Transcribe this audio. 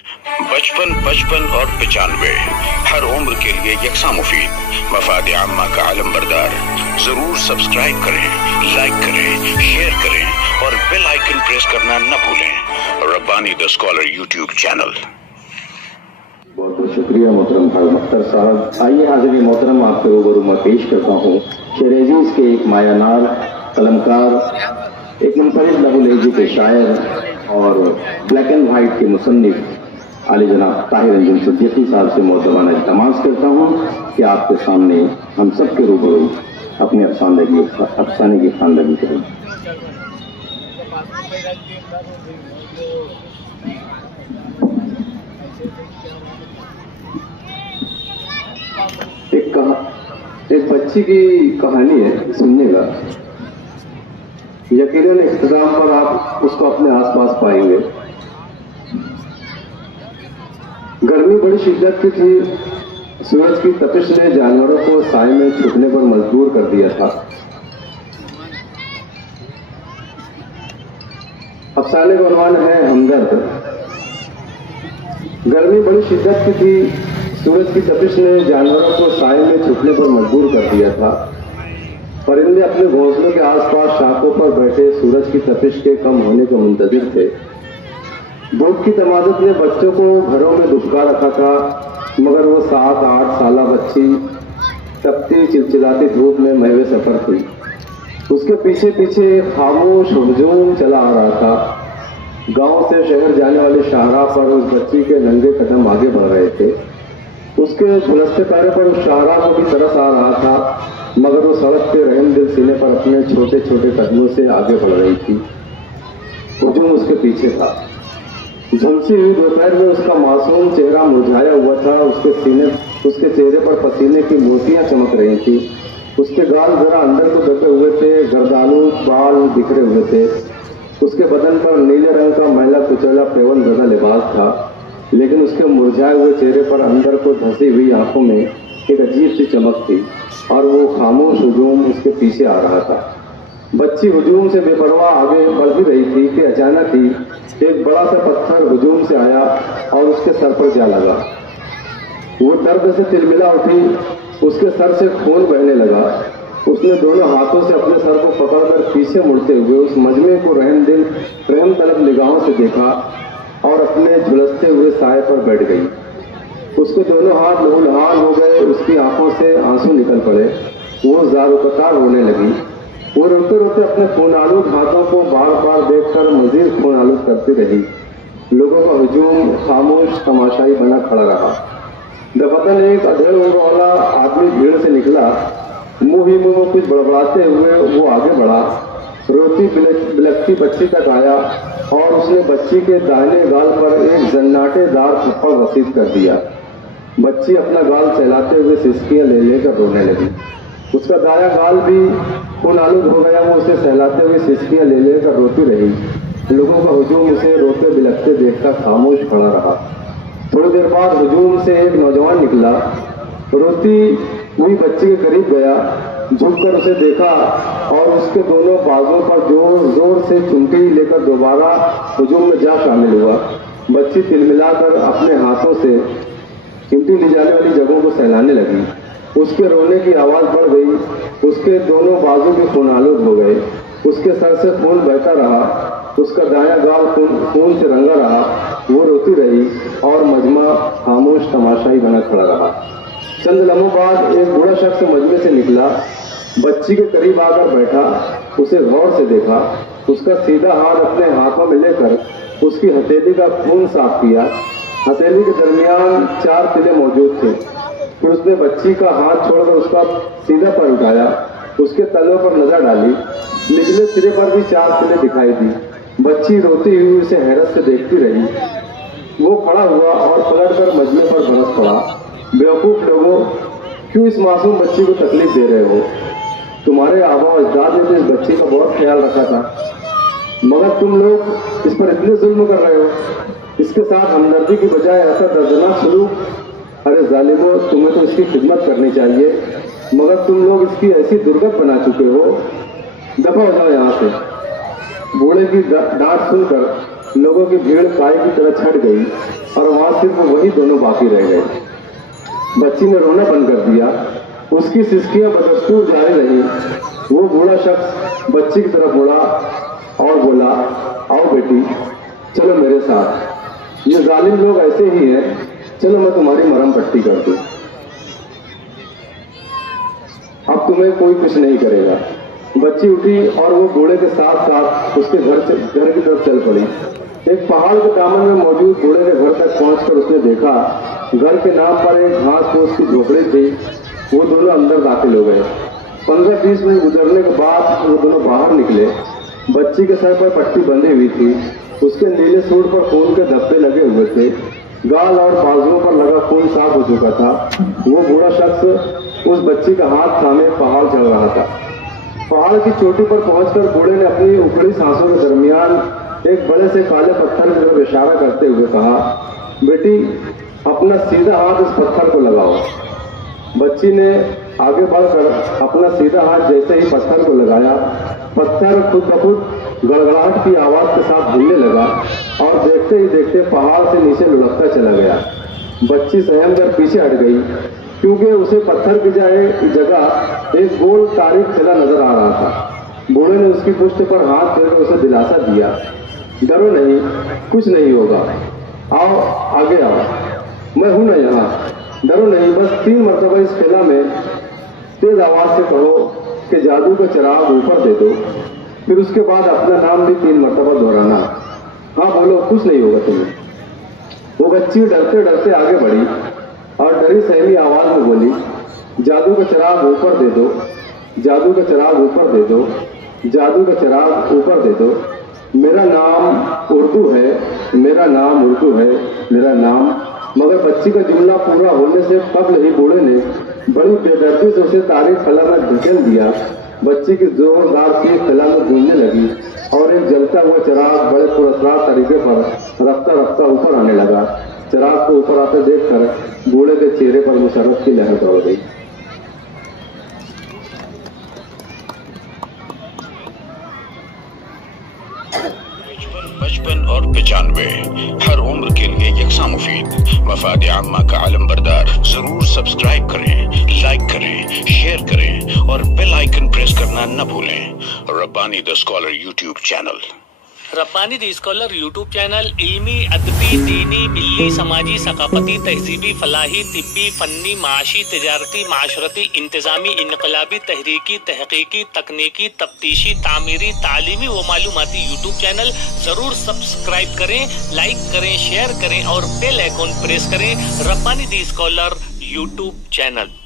55, 55 और 95 हर उम्र के लिए यकसा मुफीद, मफाद आम्मा का आलम बरदार। जरूर सब्सक्राइब करें, लाइक करें, शेयर करें और बेल आइकन प्रेस करना न भूलें। Rabbani the scholar YouTube channel. बहुत बहुत शुक्रिया मोहतरम हाजी अख्तर साहब। आइए हाज़िर मोहतरम आपके रूबरू में पेश करता हूँ शेर अजीज के एक मायानार कलमकार, एक मुनफरिद लहुल लहजे के शायर और ब्लैक एंड वाइट के मुसन्निफ आली जनाब ताहिर अंजुम सिद्दीकी साहब से मोहतरमाना इल्तमास करता हूँ कि आपके सामने हम सब के रूबरू अपने अफसाने की खानदगी करें। एक बच्ची की कहानी है, सुनिएगा। यकीनन इख्तिताम पर आप उसको अपने आसपास पाएंगे। गर्मी बड़ी शिद्दत की थी। सूरज की तपिश ने जानवरों को साए में छुपने पर मजबूर कर दिया था। अफसाने का उन्वान है हमदर्द। गर्मी बड़ी शिद्दत की थी। सूरज की तपिश ने जानवरों को साए में छुपने पर मजबूर कर दिया था। परिंदे अपने घोंसलों के आसपास शाखों पर बैठे सूरज की तपिश के कम होने के मुंतजिर थे। धूप की तमादत ने बच्चों को घरों में दुबका रखा था, मगर वो 7-8 साला बच्ची तपती चिलचिलाती धूप में महवे सफर थी। उसके पीछे पीछे खामोश हुजूम चला आ रहा था। गांव से शहर जाने वाले शाहराह पर उस बच्ची के नंगे कदम आगे बढ़ रहे थे। उसके झुलसते पैरों पर उस शाहराह को भी तरस आ रहा था, मगर वो सड़क के रहमदिल सीने पर अपने छोटे छोटे कदमों से आगे बढ़ रही थी। हुजूम उसके पीछे था। झमसी हुई दोपहर में उसका मासूम चेहरा मुरझाया हुआ था। उसके चेहरे पर पसीने की मोतियां चमक रही थी। उसके गाल जरा अंदर को दबे हुए थे, गर्दालू बाल बिखरे हुए थे। उसके बदन पर नीले रंग का मैला कुचैला पेवन जदा लिबास था, लेकिन उसके मुरझाए हुए चेहरे पर अंदर को धंसी हुई आंखों में एक अजीब सी चमक थी और वो खामोश हुजूम उसके पीछे आ रहा था। बच्ची हुजूम से बेपरवाह आगे बढ़ ही रही थी कि अचानक ही एक बड़ा सा पत्थर हुजूम से आया और उसके सर पर जा लगा। वो दर्द से तिलमिला उठी। उसके सर से खून बहने लगा। उसने दोनों हाथों से अपने सर को पकड़कर पीछे मुड़ते हुए उस मजमे को रहम तलब निगाहों से देखा और अपने झुलसते हुए साए पर बैठ गई। उसके दोनों हाथ लहूलुहान हो गए। उसकी आंखों से आंसू निकल पड़े। वो जारुकतार रोने लगी। वो रोते रोते अपने खून आलूद हाथों को बार बार देखकर मजीद खून आलूद करती रही। लोगों का हुजूम खामोश तमाशाई बना खड़ा रहा। दफतन एक अधेड़ उम्र वाला आदमी भीड़ से निकला। मुंह ही मुंह में कुछ बड़बड़ाते हुए वो आगे बढ़ा। रोती बिलखती बच्ची तक आया और उसने बच्ची के दाहिने गाल पर एक जन्नाटेदार थप्पड़ रसीद कर दिया। बच्ची अपना गाल सहलाते हुए सिसकियां ले लेकर रोने लगी। उसका दाया गाल भी खून आलूद हो गया। वो उसे सहलाते हुए सिसकियां ले लेकर रोती रही। लोगों का हुजूम उसे रोते बिलखते देखकर खामोश खड़ा रहा। थोड़ी देर बाद हुजूम से एक नौजवान निकला। रोती हुई बच्ची के करीब गया, झुककर उसे देखा और उसके दोनों बाजों पर जोर जोर से चिमटी लेकर दोबारा हुजूम में जा शामिल हुआ। बच्ची तिलमिलाकर अपने हाथों से चिमटी ली जाने वाली जगहों को सहलाने लगी। उसके रोने की आवाज बढ़ गई। उसके दोनों बाजू भी खून आलूद हो गए। उसके सर से खून बहता रहा। उसका दायां गाल खून से रंगा रहा। वो रोती रही और मजमा खामोश तमाशाई बना खड़ा रहा। चंद लम्हों बाद एक बूढ़ा शख्स मजमे से निकला। बच्ची के करीब आकर बैठा। उसे गौर से देखा। उसका सीधा हाथ अपने हाथों में लेकर उसकी हथेली का खून साफ किया। हथेली के दरमियान 4 तिले मौजूद थे। फिर उसने बच्ची का हाथ छोड़कर उसका सीधा पर उठाया। उसके तलों पर नजर डाली। निचले सिरे पर भी 4 तिले दिखाई दी। बच्ची रोती हुई उसे हैरत से देखती रही। वो खड़ा हुआ और पलटकर मजमे पर बरस पड़ा। बेवकूफ लोगों, क्यों इस मासूम बच्ची को तकलीफ दे रहे हो? तुम्हारे आबा अजदाद ने तो इस बच्ची का बहुत ख्याल रखा था, मगर तुम लोग इस पर इतने जुल्म कर रहे हो। इसके साथ हमदर्दी की बजाय ऐसा दर्दनाक सलूक। अरे जालिमो, तुम्हें तो इसकी खिदमत करनी चाहिए, मगर तुम लोग इसकी ऐसी दुर्गत बना चुके हो। दफा हो जाओ यहाँ से। बूढ़े की डांट सुनकर लोगों की भीड़ पाई की तरह छट गई और सिर्फ वही दोनों बाकी रह गए। बच्ची ने रोना बंद कर दिया। उसकी सिसकियां बदस्तूर जारी रही। वो बूढ़ा शख्स बच्ची की तरफ मुड़ा और बोला, आओ बेटी, चलो मेरे साथ, ये जालिम लोग ऐसे ही हैं, चलो मैं तुम्हारी मरहम पट्टी कर दूं, अब तुम्हें कोई कुछ नहीं करेगा। बच्ची उठी और वो बूढ़े के साथ साथ उसके घर की तरफ चल पड़ी। एक पहाड़ के दामन में मौजूद बूढ़े के घर तक पहुंचकर उसने देखा घर के नाम पर एक घास फूस की झोपड़ी थी। वो दोनों अंदर दाखिल हो गए। 15-20 मिनट गुजरने के बाद वो दोनों बाहर निकले। बच्ची के सर पर पट्टी बंधी हुई थी। उसके नीले सूट पर खून के धब्बे लगे हुए थे। गाल और बाजुओं पर लगा खून साफ हो चुका था। वो बूढ़ा शख्स उस बच्ची का हाथ थामे पहाड़ चढ़ रहा था। पहाड़ की चोटी पर पहुंचकर बूढ़े ने अपनी उखड़ी सांसों के दरमियान एक बड़े से काले पत्थर की तरफ इशारा करते हुए कहा, बेटी, अपना सीधा हाथ इस पत्थर को लगाओ। बच्ची ने आगे बढ़कर अपना सीधा हाथ जैसे ही पत्थर को लगाया, पत्थर खुद ब खुद गड़गड़ाहट की आवाज के साथ हिलने लगा और देखते ही देखते पहाड़ से नीचे लुढ़कता चला गया। बच्ची सहम कर पीछे हट गई क्योंकि उसे पत्थर की जगह एक गोल तारीख खिला नजर आ रहा था। बूढ़े ने उसकी पुष्ट पर हाथ फेरकर उसे दिलासा दिया, डरो नहीं, कुछ नहीं होगा, आओ आगे आओ, मैं हूं ना यहाँ, डरो नहीं, बस 3 मरतबा इस खिला में तेज आवाज से कहो कि जादू का चिराग ऊपर दे दो, फिर उसके बाद अपना नाम भी 3 मरतबा दोहराना। हाँ बोलो, कुछ नहीं होगा तुम्हें। वो बच्ची डरते डरते आगे बढ़ी और डरी सहमी आवाज में बोली, जादू का चिराग ऊपर दे दो, जादू का चिराग ऊपर दे दो, जादू का चिराग ऊपर दे दो, मेरा नाम उर्दू है, मेरा नाम उर्दू है, मेरा नाम। मगर बच्ची का जुमला पूरा होने से कबल ही बूढ़े ने बड़ी बेदर्दी से उसे तारीख खला में धकेल दिया। बच्ची की जोरदार सी खला में गूंजने लगी और एक जलता हुआ चिराग बड़े पुरस्कार तरीके पर रफ्ता रफ्ता ऊपर आने लगा। चिराग को ऊपर आते देखकर बूढ़े के चेहरे पर मुशर्रत की लहर दौड़ गई। बचपन और 95 हर उम्र के लिए यकसा मुफीद। मफाद आम्मा का आलम बरदार। जरूर सब्सक्राइब करें, लाइक करें, शेयर करें और बेल आइकन प्रेस करना न भूलें। Rabbani the scholar YouTube channel. Rabbani the scholar YouTube channel इल्मी, अदबी, दीनी, मिल्ली, समाजी, सकाफती, तहजीबी, फलाही, तिब्बी, फन्नी, माशी, तिजारती, माशरती, इंतजामी, इनकलाबी, तहरीकी, तहकीकी, तकनीकी, तफ्तीशी, तामीरी, तालीमी व मालूमाती यूट्यूब चैनल जरूर सब्सक्राइब करें, लाइक करें, शेयर करें और बेल आइकन प्रेस करें। Rabbani the scholar YouTube channel.